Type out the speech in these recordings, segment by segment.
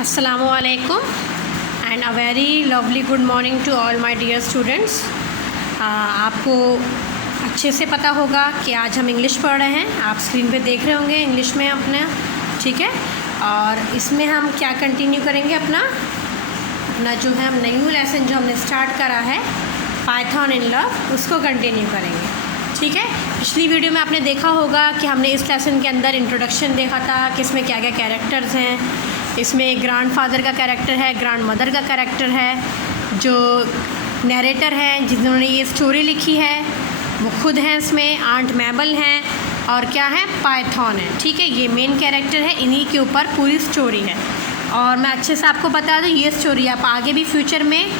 Assalamualaikum and a very lovely good morning to all my dear students। आपको अच्छे से पता होगा कि आज हम इंग्लिश पढ़ रहे हैं। आप स्क्रीन पे देख रहे होंगे इंग्लिश में अपना, ठीक है। और इसमें हम क्या कंटिन्यू करेंगे, अपना जो है हम न्यू लेसन जो हमने स्टार्ट करा है पाइथन इन लव, उसको कंटिन्यू करेंगे, ठीक है। पिछली वीडियो में आपने देखा होगा कि हमने इस लेसन के अंदर इंट्रोडक्शन देखा था कि इसमें क्या क्या कैरेक्टर्स हैं। इसमें ग्रैंड फादर का कैरेक्टर है, ग्रैंड मदर का कैरेक्टर है, जो नरेटर हैं जिन्होंने ये स्टोरी लिखी है वो खुद हैं, इसमें आंट मैबल हैं, और क्या है, पाइथन है, ठीक है। ये मेन कैरेक्टर है, इन्हीं के ऊपर पूरी स्टोरी है। और मैं अच्छे से आपको बता दूँ, ये स्टोरी आप आगे भी फ्यूचर में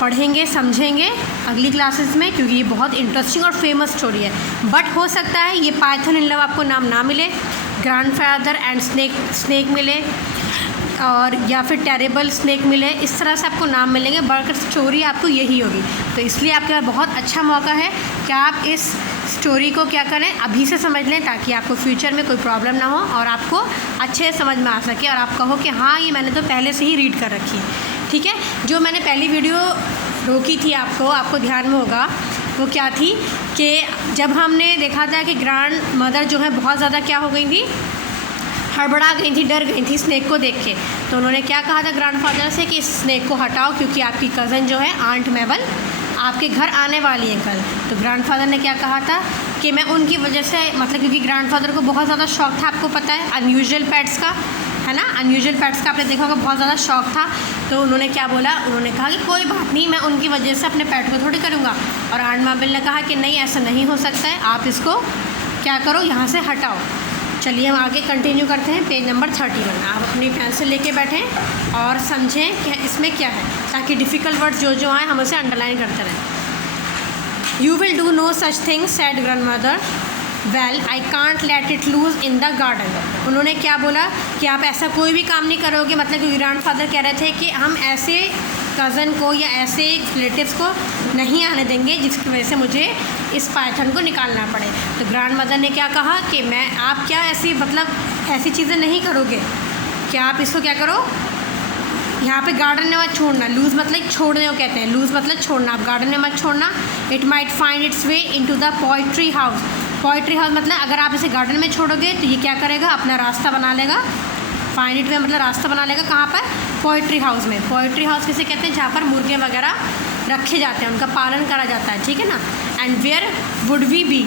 पढ़ेंगे, समझेंगे अगली क्लासेस में, क्योंकि ये बहुत इंटरेस्टिंग और फेमस स्टोरी है। बट हो सकता है ये पाइथन इन लव आपको नाम ना मिले, ग्रैंडफादर एंड स्नेक मिले, और या फिर टेरेबल स्नेक मिले, इस तरह से आपको नाम मिलेंगे, बट स्टोरी आपको यही होगी। तो इसलिए आपके पास बहुत अच्छा मौका है कि आप इस स्टोरी को क्या करें, अभी से समझ लें, ताकि आपको फ्यूचर में कोई प्रॉब्लम ना हो और आपको अच्छे से समझ में आ सके और आप कहो कि हाँ ये मैंने तो पहले से ही रीड कर रखी है, ठीक है। जो मैंने पहली वीडियो रोकी थी आपको ध्यान में होगा, वो क्या थी कि जब हमने देखा था कि ग्रैंड मदर जो है बहुत ज़्यादा क्या हो गई थी, हड़बड़ा गई थी, डर गई थी स्नेक को देख के। तो उन्होंने क्या कहा था ग्रैंडफादर से कि इस स्नेक को हटाओ, क्योंकि आपकी कज़न जो है आंट मैबल आपके घर आने वाली है कल। तो ग्रैंडफादर ने क्या कहा था कि मैं उनकी वजह से, मतलब क्योंकि ग्रैंडफादर को बहुत ज़्यादा शौक था, आपको पता है, अनयूजुअल पेट्स का, है ना, अनयूजुअल पेट्स का आपने देखा होगा, बहुत ज़्यादा शौक था। तो उन्होंने क्या बोला, उन्होंने कहा कि कोई बात नहीं, मैं उनकी वजह से अपने पेट को थोड़ी करूँगा। और आंट मैबल ने कहा कि नहीं, ऐसा नहीं हो सकता है, आप इसको क्या करो, यहाँ से हटाओ। चलिए हम आगे कंटिन्यू करते हैं, पेज नंबर 31। आप अपनी पेंसिल लेके बैठें और समझें कि इसमें क्या है, ताकि डिफ़िकल्ट वर्ड्स जो आए हम उसे अंडरलाइन करते रहें। You will do no such thing said grandmother, well I can't let it loose in the garden. उन्होंने क्या बोला कि आप ऐसा कोई भी काम नहीं करोगे, मतलब कि ग्रैंड फादर कह रहे थे कि हम ऐसे कज़न को या ऐसे रिलेटिव्स को नहीं आने देंगे जिसकी वजह से मुझे इस पाइथन को निकालना पड़े। तो ग्रैंड मदर ने क्या कहा कि आप क्या ऐसी चीज़ें नहीं करोगे, कि आप इसको क्या करो, यहाँ पे गार्डन में मत छोड़ना। लूज़ मतलब छोड़ने को कहते हैं, लूज़ मतलब छोड़ना, आप गार्डन में मत छोड़ना। It might find its way into the poetry house. Poetry house मतलब अगर आप इसे गार्डन में छोड़ोगे तो ये क्या करेगा, अपना रास्ता बना लेगा। फाइंड इट वे मतलब रास्ता बना लेगा, कहाँ पर, पोइट्री हाउस में। पोइट्री हाउस किसे कहते हैं, जहाँ पर मुर्गे वगैरह रखे जाते हैं, उनका पालन करा जाता है, ठीक है ना। And where would we be,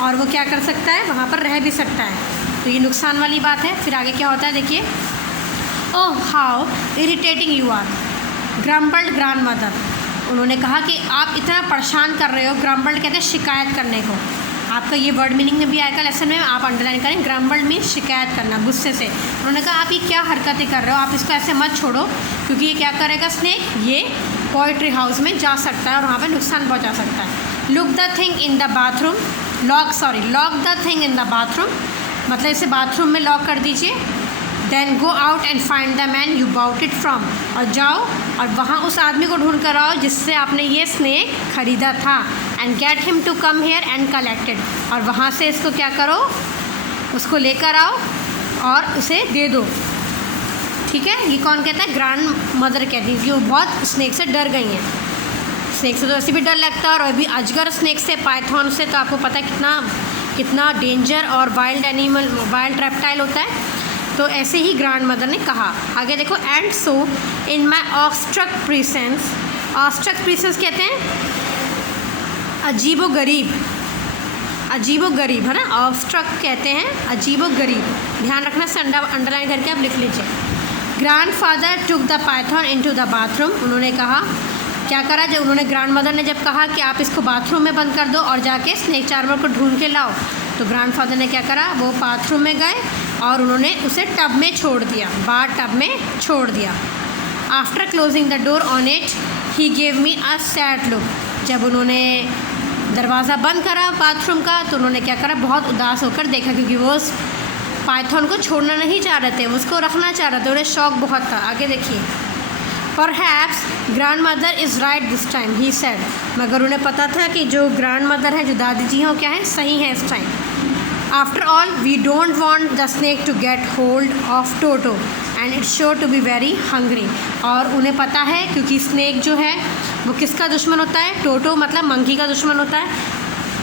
और वो क्या कर सकता है, वहाँ पर रह भी सकता है। तो ये नुकसान वाली बात है। फिर आगे क्या होता है, देखिए, oh how irritating you are, grumbled grand mother. उन्होंने कहा कि आप इतना परेशान कर रहे हो। ग्रम्बल्ड कहते हैं शिकायत करने को, आपका ये वर्ड मीनिंग में भी आएगा लेसन में, आप अंडरलाइन करें। ग्रम्बल्ड मीन्स शिकायत करना, गुस्से से। उन्होंने कहा आप ये क्या हरकतें कर रहे हो, आप इसको ऐसे मत छोड़ो, क्योंकि ये क्या करेगा, स्नेक ये पोइट्री हाउस में जा सकता है और वहाँ पर नुकसान पहुँचा सकता है। Look the thing in the bathroom, lock the thing in the bathroom, मतलब इसे बाथरूम में लॉक कर दीजिए। Then go out and find the man you bought it from, और जाओ और वहाँ उस आदमी को ढूंढ कर आओ जिससे आपने ये स्नेक खरीदा था। And get him to come here and collected, और वहाँ से इसको क्या करो, उसको लेकर आओ और उसे दे दो, ठीक है। ये कौन कहता है, ग्रैंड मदर कहती है, कि वो बहुत स्नेक से डर गई हैं। स्नेक से तो वैसे भी डर लगता है, और अभी अजगर स्नेक से, पाइथन से तो आपको पता है कितना डेंजर और वाइल्ड एनिमल, वाइल्ड रेप्टाइल होता है। तो ऐसे ही ग्रैंड मदर ने कहा। आगे देखो, and so in my awestruck प्रीसेंस, awestruck प्रीसेंस कहते हैं अजीबो गरीब, अजीबो गरीब, है ना, ऑस्ट्रक कहते हैं अजीबो गरीब। ध्यान रखना, से अंडरलाइन करके आप लिख लीजिए। Grand father took the Python into the bathroom. उन्होंने कहा, क्या करा, जब उन्होंने ग्रैंड मदर ने जब कहा कि आप इसको बाथरूम में बंद कर दो और जाके स्नेक चार्मर को ढूंढ के लाओ, तो ग्रैंड फादर ने क्या करा, वो बाथरूम में गए और उन्होंने उसे टब में छोड़ दिया, बाथ टब में छोड़ दिया। After closing the door on it he gave me a sad look. जब उन्होंने दरवाज़ा बंद करा बाथरूम का, तो उन्होंने क्या करा, बहुत उदास होकर देखा, क्योंकि वो उस पाइथन को छोड़ना नहीं चाह रहे थे, उसको रखना चाह रहे थे, उन्हें शौक बहुत था। आगे देखिए, perhaps grand mother is right this time he said, मगर उन्हें पता था कि जो ग्रैंड मदर है, जो दादी जी हैं, वो क्या है, सही है इस time. After all we don't want the snake to get hold of Toto and it's sure to be very hungry. और उन्हें पता है क्योंकि स्नैक जो है वो किसका दुश्मन होता है, टोटो मतलब मंकी का दुश्मन होता है,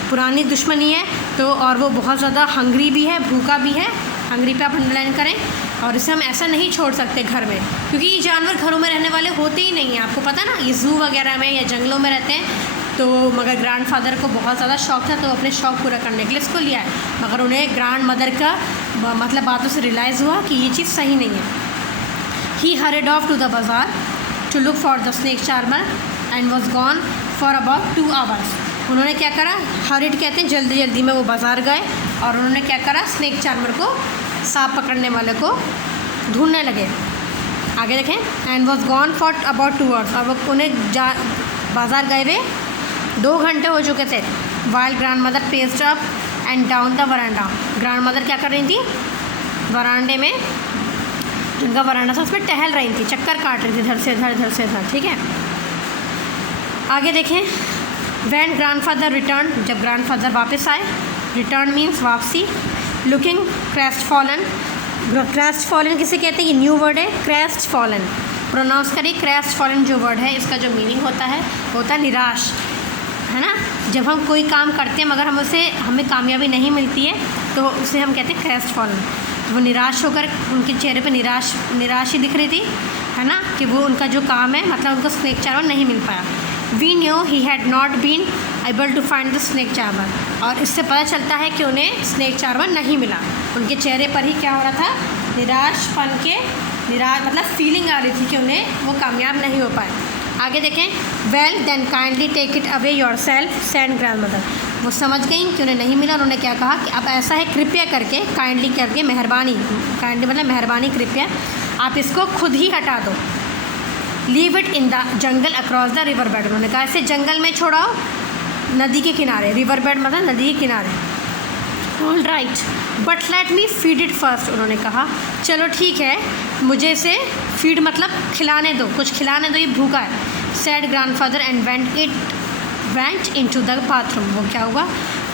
पुरानी दुश्मनी है तो, और वो बहुत ज़्यादा हंग्री भी है, भूखा भी है। हंग्री पे आप अंडरलाइन करें। और इसे हम ऐसा नहीं छोड़ सकते घर में, क्योंकि ये जानवर घरों में रहने वाले होते ही नहीं हैं, आपको पता ना, ये ज़ू वगैरह में या जंगलों में रहते हैं। तो मगर ग्रैंडफादर को बहुत ज़्यादा शौक था तो अपने शौक़ पूरा करने के लिए इसको लिया है, मगर उन्हें ग्रैंड मदर का मतलब बातों से रियलाइज़ हुआ कि ये चीज़ सही नहीं है। He hurried off to the bazaar to look for the snake charmer and was gone for about 2 hours. उन्होंने क्या करा, हरिड कहते हैं जल्दी जल्दी में वो बाज़ार गए और उन्होंने क्या करा, स्नैक चार्मर को, सांप पकड़ने वाले को ढूंढने लगे। आगे देखें, and was gone for about 2 hours, और वो उन्हें बाज़ार गए हुए 2 घंटे हो चुके थे। While grand mother paced up and down the veranda. Grand mother क्या कर रही थी, वरांडे में, जिनका वरांडा था उसमें टहल रही थी, चक्कर काट रही थी इधर से इधर, इधर से इधर। ठीक है, आगे देखें, वैन ग्रैंडफादर रिटर्न, जब ग्रैंडफादर वापस आए, रिटर्न मीन्स वापसी, looking crest fallen. Crest fallen किसे कहते हैं, ये न्यू वर्ड है, क्रेस्ट फॉलन प्रोनाउंस करिए। क्रेस्ट फॉलन जो वर्ड है इसका जो मीनिंग होता है निराश, है ना। जब हम कोई काम करते हैं मगर हमें कामयाबी नहीं मिलती है तो उसे हम कहते हैं क्रेस्ट फॉलन। तो वो निराश होकर, उनके चेहरे पे निराश ही दिख रही थी, है ना, कि वो उनका जो काम है मतलब उनको स्नैक चार्मर नहीं मिल पाया। We knew he had not been able to find the snake charmer, और इससे पता चलता है कि उन्हें स्नैक चार्मर नहीं मिला। उनके चेहरे पर ही क्या हो रहा था, निराशपन के मतलब फीलिंग आ रही थी कि उन्हें वो कामयाब नहीं हो पाए। आगे देखें, well then kindly take it away yourself said grandmother. वो समझ गई कि उन्हें नहीं मिला, उन्होंने क्या कहा कि अब ऐसा है, कृपया करके, काइंडली करके, मेहरबानी, काइंडली मतलब मेहरबानी, कृपया आप इसको खुद ही हटा दो। Leave it in the jungle across the river bed. उन्होंने कहा इसे जंगल में छोड़ाओ, नदी के किनारे, रिवर बेड मतलब नदी के किनारे। All right but let me feed it first. उन्होंने कहा चलो ठीक है, मुझे इसे फीड मतलब खिलाने दो, कुछ खिलाने दो, ये भूखा है। Sad grandfather and went into the bathroom. वो क्या हुआ,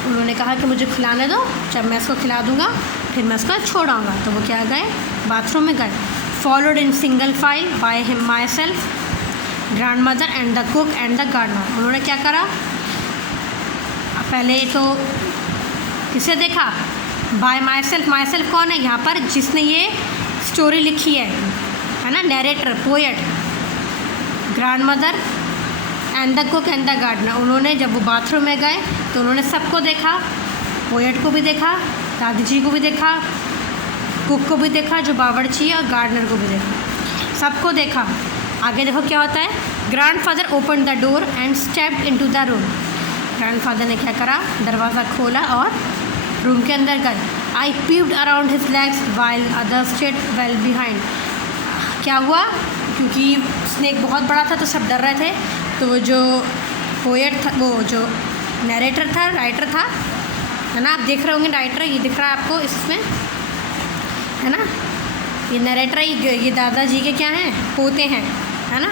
उन्होंने कहा कि मुझे खिलाने दो, जब मैं इसको खिला दूँगा फिर मैं इसको छोड़ाऊँगा। तो वो क्या गए, बाथरूम में गए। Followed in single file by him myself, grandmother and the cook and the gardener. उन्होंने क्या करा, पहले तो किसे देखा, बाय माई सेल्फ कौन है यहाँ पर, जिसने ये स्टोरी लिखी है ना, narrator, poet, grandmother and the cook and the gardener. उन्होंने जब वो बाथरूम में गए तो उन्होंने सबको देखा, पोएट को भी देखा, दादी जी को भी देखा, कुक को भी देखा जो बावर्ची है, और गार्डनर को भी देखा, सबको देखा। आगे देखो क्या होता है, grandfather open the door and stepped into the room. Grandfather ने क्या करा, दरवाज़ा खोला और रूम के अंदर गए। I peeped around his legs while others stayed well behind. क्या हुआ, क्योंकि स्नैक बहुत बड़ा था तो सब डर रहे थे, तो वो जो पोएट था, वो जो नरेटर था, राइटर था, है ना, आप देख रहे होंगे राइटर, ये दिख रहा है आपको इसमें, है ना, ये नरेटर, ये दादाजी के क्या हैं, पोते हैं, है ना।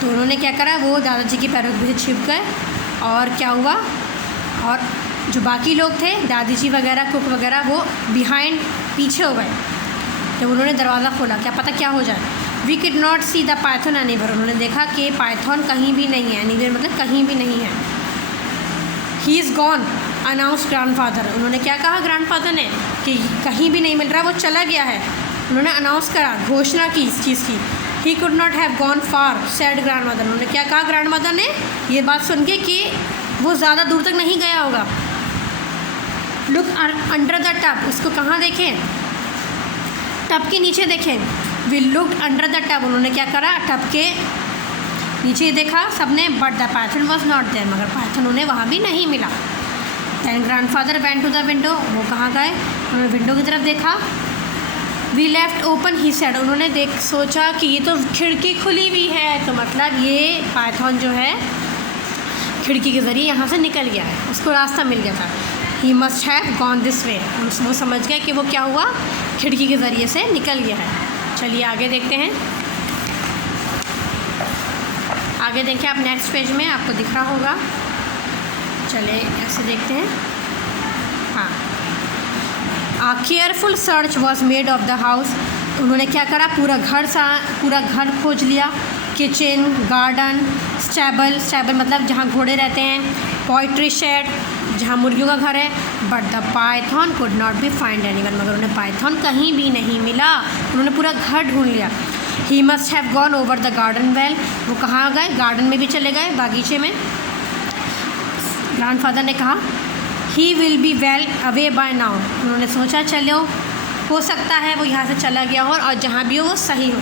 तो उन्होंने क्या करा, वो दादाजी के पैरों के पीछे छिप गए, और क्या हुआ, और जो बाकी लोग थे, दादी जी वगैरह, कुक वगैरह, वो बिहाइंड, पीछे हो गए। जब उन्होंने दरवाज़ा खोला, क्या पता क्या हो जाए। We could not see the python anywhere. उन्होंने देखा कि पाइथन कहीं भी नहीं है, एनीवेयर मतलब कहीं भी नहीं है। He is gone announce grandfather. उन्होंने क्या कहा ग्रैंडफादर ने, कि कहीं भी नहीं मिल रहा, वो चला गया है। उन्होंने अनाउंस करा, घोषणा की इस चीज़ की। He could not have gone far sad grand mother. उन्होंने क्या कहा ग्रैंड मदर ने, ये बात सुन के कि वो ज़्यादा दूर तक नहीं गया होगा। Look under the tub. उसको कहाँ देखें, टब के नीचे देखें। We looked under the tub. उन्होंने क्या करा, टब के नीचे देखा सबने, but the python was not there. मगर पाइथन उन्हें वहाँ भी नहीं मिला। Then grandfather went to the window. वो कहाँ गए, उन्होंने विंडो की तरफ देखा। We left open he said. उन्होंने सोचा कि ये तो खिड़की खुली हुई है, तो मतलब ये पाइथन जो है खिड़की के ज़रिए यहाँ से निकल गया है, उसको रास्ता मिल गया था। He must have gone this way. वो समझ गया कि वो क्या हुआ, खिड़की के ज़रिए से निकल गया है। चलिए आगे देखते हैं। आगे देखें आप नेक्स्ट पेज में, आपको दिख रहा होगा। चले ऐसे देखते हैं। हाँ, careful search was made of the house. उन्होंने क्या करा, पूरा घर खोज लिया। किचन, गार्डन, स्टेबल मतलब जहाँ घोड़े रहते हैं, पोइट्री शेड जहाँ मुर्गियों का घर है। But the Python could not be find anyone, मगर उन्हें पाइथन कहीं भी नहीं मिला। उन्होंने पूरा घर ढूंढ लिया। He must have gone over the garden well, वो कहाँ गए, गार्डन में भी चले गए, बागीचे में। ग्रैंडफादर ने कहा he will be well away by now. उन्होंने सोचा चलो हो सकता है वो यहाँ से चला गया हो और जहाँ भी हो वो सही हो।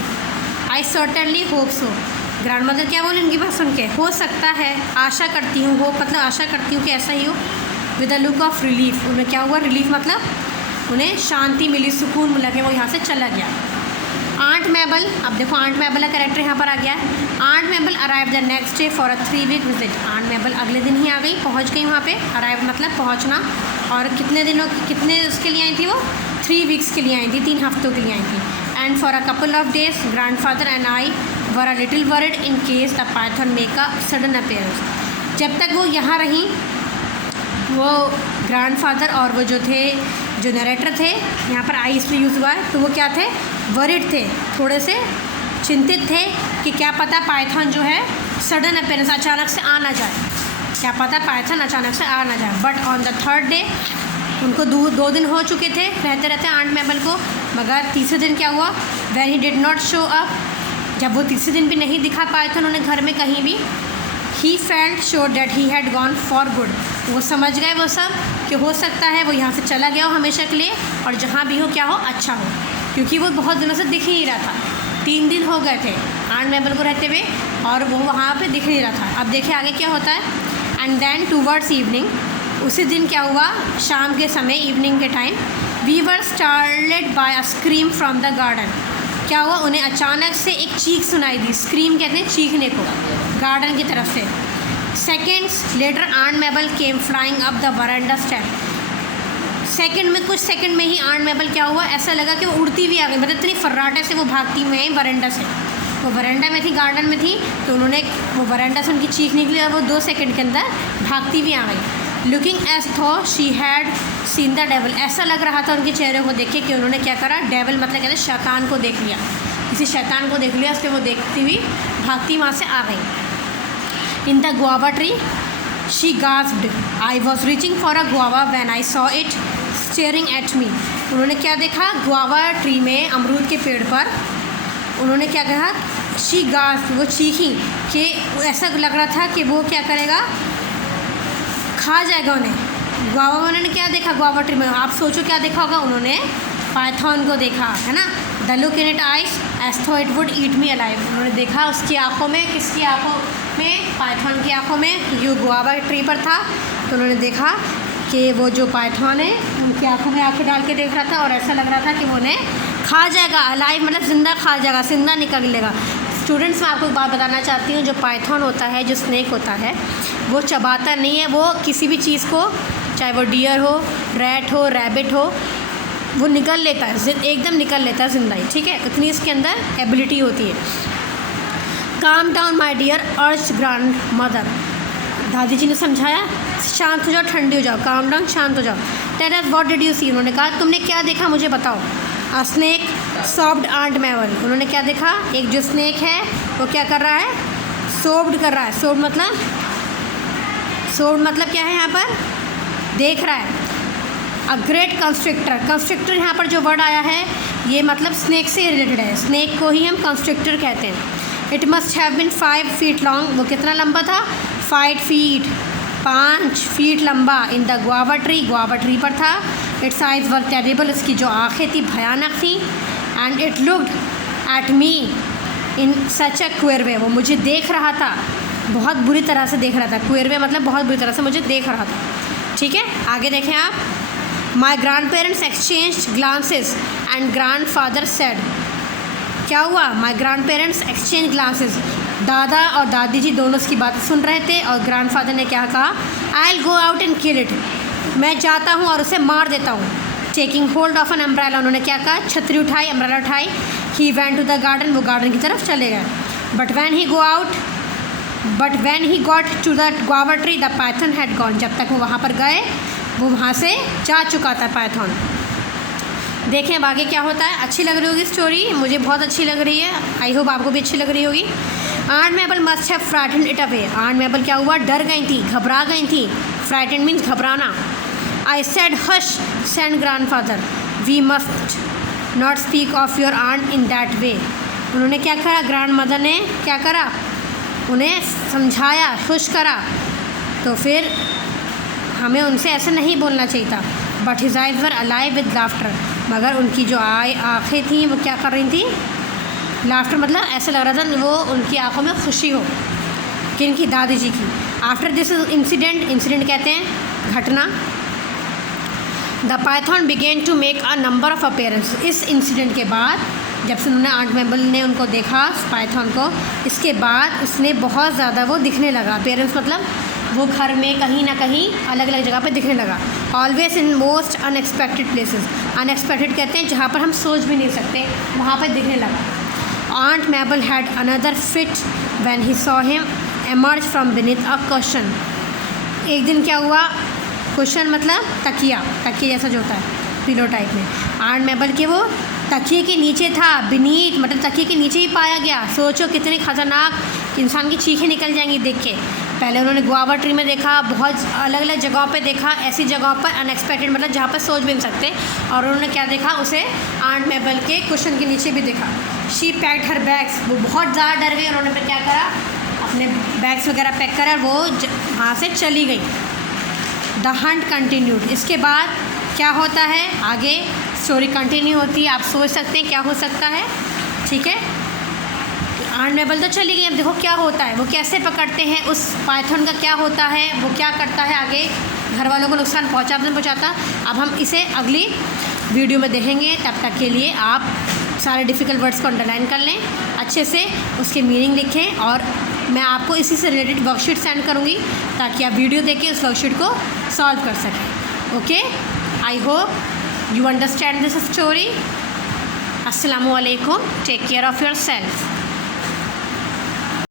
आई सर्टनली होप सो। ग्रैंडमदर क्या बोले उनकी बात सुन के, हो सकता है, आशा करती हूँ, होप मतलब आशा करती हूँ कि ऐसा ही हो। With a look of relief, उन्हें क्या हुआ, रिलीफ मतलब उन्हें शांति मिली, सुकून मिला कि वो यहाँ से चला गया। आंट मैबल, अब देखो आंट मैबल का कैरेक्टर यहाँ पर आ गया है। Aunt Mabel arrive the next day for a 3 week visit. Aunt Mabel अगले दिन ही आ गई, पहुँच गई वहाँ पे। अराइव मतलब पहुँचना। और कितने उसके लिए आई थी वो, 3 वीक्स के लिए आई थी, 3 हफ्तों के लिए आई थी। And for a couple of days grandfather and I were a little worried in case the Python make a sudden appearance. जब तक वो यहाँ रहीं, वो ग्रैंडफादर और वो जो नरेटर थे, यहाँ पर आई इसलिए यूज़ हुआ है, तो वो क्या थे, वरिड थे, थोड़े से चिंतित थे कि क्या पता पाइथन जो है सडन अपीयरेंस, अचानक से आ ना जाए, क्या पता पाइथन अचानक से आ ना जाए। But on the 3rd day, उनको 2 दिन हो चुके थे रहते आंट मैबल को, मगर तीसरे दिन क्या हुआ, when he did not show up, जब वो तीसरे दिन भी नहीं दिखा पाइथन उन्हें घर में कहीं भी, he felt sure that he had gone for good. वो समझ गए वो सब कि हो सकता है वो यहाँ से चला गया हो हमेशा के लिए, और जहाँ भी हो क्या हो, अच्छा हो, क्योंकि वो बहुत दिनों से दिख ही नहीं रहा था। 3 दिन हो गए थे आंट मैबल को रहते हुए और वो वहाँ पे दिख नहीं रहा था। अब देखिए आगे क्या होता है। एंड देन टूवर्ड्स इवनिंग, उसी दिन क्या हुआ, शाम के समय, इवनिंग के time, we were startled by a scream from the garden. क्या हुआ, उन्हें अचानक से एक चीख सुनाई दी। स्क्रीम कहते हैं चीखने को, गार्डन की तरफ से। Seconds later Aunt Mabel came flying up the veranda step. Second में, कुछ सेकंड में ही आंट मैबल क्या हुआ, ऐसा लगा कि वो उड़ती भी आ गई, मतलब इतनी फर्राटे से वो भागती हुई आई वरांडा से। वो वरांडा में थी, गार्डन में थी, तो उन्होंने वो वरांडा से उनकी चीख निकली और वो 2 सेकंड के अंदर भागती भी आ गई। लुकिंग एज थो she had seen the devil. ऐसा लग रहा था उनके चेहरे को देख के कि उन्होंने क्या करा, डेवल मतलब कहते हैं शैतान को देख लिया, किसी शैतान को देख लिया, उसके वो देखती हुई भागती वहाँ से आ गई। In the guava tree she gasped, I was reaching for a guava when I saw it staring at me. उन्होंने क्या देखा, गुआवा ट्री में, अमरूद के पेड़ पर, उन्होंने क्या कहा, शी गास्प्ड, वो चीखी कि ऐसा लग रहा था कि वो क्या करेगा, खा जाएगा उन्हें। गुआवा में उन्होंने क्या देखा, गुआवा ट्री में, आप सोचो क्या देखा होगा, उन्होंने पाइथन को देखा, है ना। The look in it eyes as though it would eat me alive. उन्होंने देखा उसकी आंखों में, किसकी आंखों में, पाइथन की आंखों में, जो गुआवा ट्री पर था, तो उन्होंने देखा कि वो जो पाइथन है उनकी आंखों में आंखें डाल के देख रहा था और ऐसा लग रहा था कि वो उन्हें खा जाएगा, अलाइव मतलब ज़िंदा खा जाएगा, जिंदा निकल लेगा। स्टूडेंट्स, मैं आपको एक बात बताना चाहती हूँ, जो पाइथन होता है, जो स्नेक होता है, वो चबाता नहीं है, वो किसी भी चीज़ को, चाहे वो डियर हो, रैट हो, रैबिट हो, वो निकल लेता है, एकदम निकल लेता है जिंदा ही, ठीक है। इतनी इसके अंदर एबिलिटी होती है। काम डाउन माई डियर अर्ज ग्रैंड मदर। दादी जी ने समझाया, शांत हो जाओ, ठंडी हो जाओ, काम डाउन, शांत हो जाओ। Tell us what did you see. उन्होंने कहा तुमने क्या देखा, मुझे बताओ। A snake sobbed Aunt Mabel. उन्होंने क्या देखा, एक जो स्नेक है वो क्या कर रहा है, सॉफ्ड कर रहा है। सॉफ्ड मतलब क्या है, यहाँ पर देख रहा है। अ ग्रेट कंस्ट्रिक्टर, कंस्ट्रिक्टर यहाँ पर जो वर्ड आया है ये मतलब स्नेक से रिलेटेड है, स्नेक को ही हम कंस्ट्रिक्टर कहते हैं। It must have been 5 feet long, वो कितना लंबा था, 5 फीट, 5 फीट लंबा। इन the guava tree, guava tree पर था। इट्स आइज वर टेरिबल, उसकी जो आँखें थी भयानक थी। And it looked at me in such a queer way, वो मुझे देख रहा था, बहुत बुरी तरह से देख रहा था। क्वेर वे मतलब बहुत बुरी तरह से मुझे देख रहा था, ठीक है। आगे देखें आप। My grand parents exchange glances and grand father said. क्या हुआ, my grand parents exchange glances, दादा और दादी जी दोनों उसकी बात सुन रहे थे और ग्रैंड फादर ने क्या कहा, I will go out and kill it, मैं जाता हूँ और उसे मार देता हूँ। Taking hold of an umbrella, उन्होंने क्या कहा, छतरी उठाई, अम्ब्रेला उठाई। He went to the garden, वो गार्डन की तरफ चले गए। But when he got to the guava tree the python had gone, जब तक वो वहाँ पर गए वो वहाँ से जा चुका था पाइथन। देखें अब आगे क्या होता है। अच्छी लग रही होगी स्टोरी, मुझे बहुत अच्छी लग रही है, आई होप आपको भी अच्छी लग रही होगी। Aunt Mabel must have frightened it away. Aunt Mabel क्या हुआ, डर गई थी, घबरा गई थी। फ्राइटेंड मीन्स घबराना। I said hush said grandfather, we must not speak of your aunt in that way. उन्होंने क्या करा, ग्रैंड मदर ने क्या करा, उन्हें समझाया, खुश करा। तो फिर हमें उनसे ऐसे नहीं बोलना चाहिए था। But his eyes were alive with laughter, मगर उनकी जो आँखें थीं वो क्या कर रही थी, लाफ्टर मतलब ऐसा लग रहा था वो उनकी आंखों में खुशी हो, कि इनकी दादी जी की। आफ्टर दिस इंसिडेंट, इंसिडेंट कहते हैं घटना। The python began to make a number of appearances. इस इंसिडेंट के बाद जब से उन्होंने आंट मेबल ने उनको देखा पाइथन को, इसके बाद उसने बहुत ज़्यादा वो दिखने लगा। अपीयरेंस मतलब वो घर में कहीं ना कहीं अलग अलग जगह पे दिखने लगा। Always in most unexpected places. Unexpected कहते हैं जहाँ पर हम सोच भी नहीं सकते, वहाँ पर दिखने लगा। Aunt Mabel had another fit when he saw him emerge from beneath a cushion. एक दिन क्या हुआ, कुशन मतलब तकिया, तकिया जैसा जो होता है पिलो टाइप में। आंट मेबल के वो तकिए के नीचे था, बीनीथ मतलब तकिए के नीचे ही पाया गया। सोचो कितनी खतरनाक, इंसान की चीखें निकल जाएंगी देख के। पहले उन्होंने गुआवा ट्री में देखा, बहुत अलग अलग जगहों पे देखा, ऐसी जगहों पर अनएक्सपेक्टेड मतलब जहाँ पर सोच भी नहीं सकते। और उन्होंने क्या देखा, उसे आंट मेबल के कुशन के नीचे भी देखा। शी पैक्ड हर बैग्स, वो बहुत ज़्यादा डर गई। उन्होंने फिर क्या करा, अपने बैग्स वगैरह पैक करा, वो वहाँ से चली गई। The Hunt continued. इसके बाद क्या होता है, आगे स्टोरी कंटिन्यू होती है। आप सोच सकते हैं क्या हो सकता है, ठीक है। आंट मेबल तो चली गई, अब देखो क्या होता है, वो कैसे पकड़ते हैं उस पाइथन का, क्या होता है, वो क्या करता है, आगे घर वालों को नुकसान पहुंचाता। अब हम इसे अगली वीडियो में देखेंगे। तब तक के लिए आप सारे डिफ़िकल्ट वर्ड्स को अंडरलाइन कर लें, अच्छे से उसके मीनिंग लिखें, और मैं आपको इसी से रिलेटेड वर्कशीट सेंड करूँगी ताकि आप वीडियो देख के उस वर्कशीट को सॉल्व कर सकें। Okay, I hope you understand this story. Assalamu alaikum. Take care of yourself.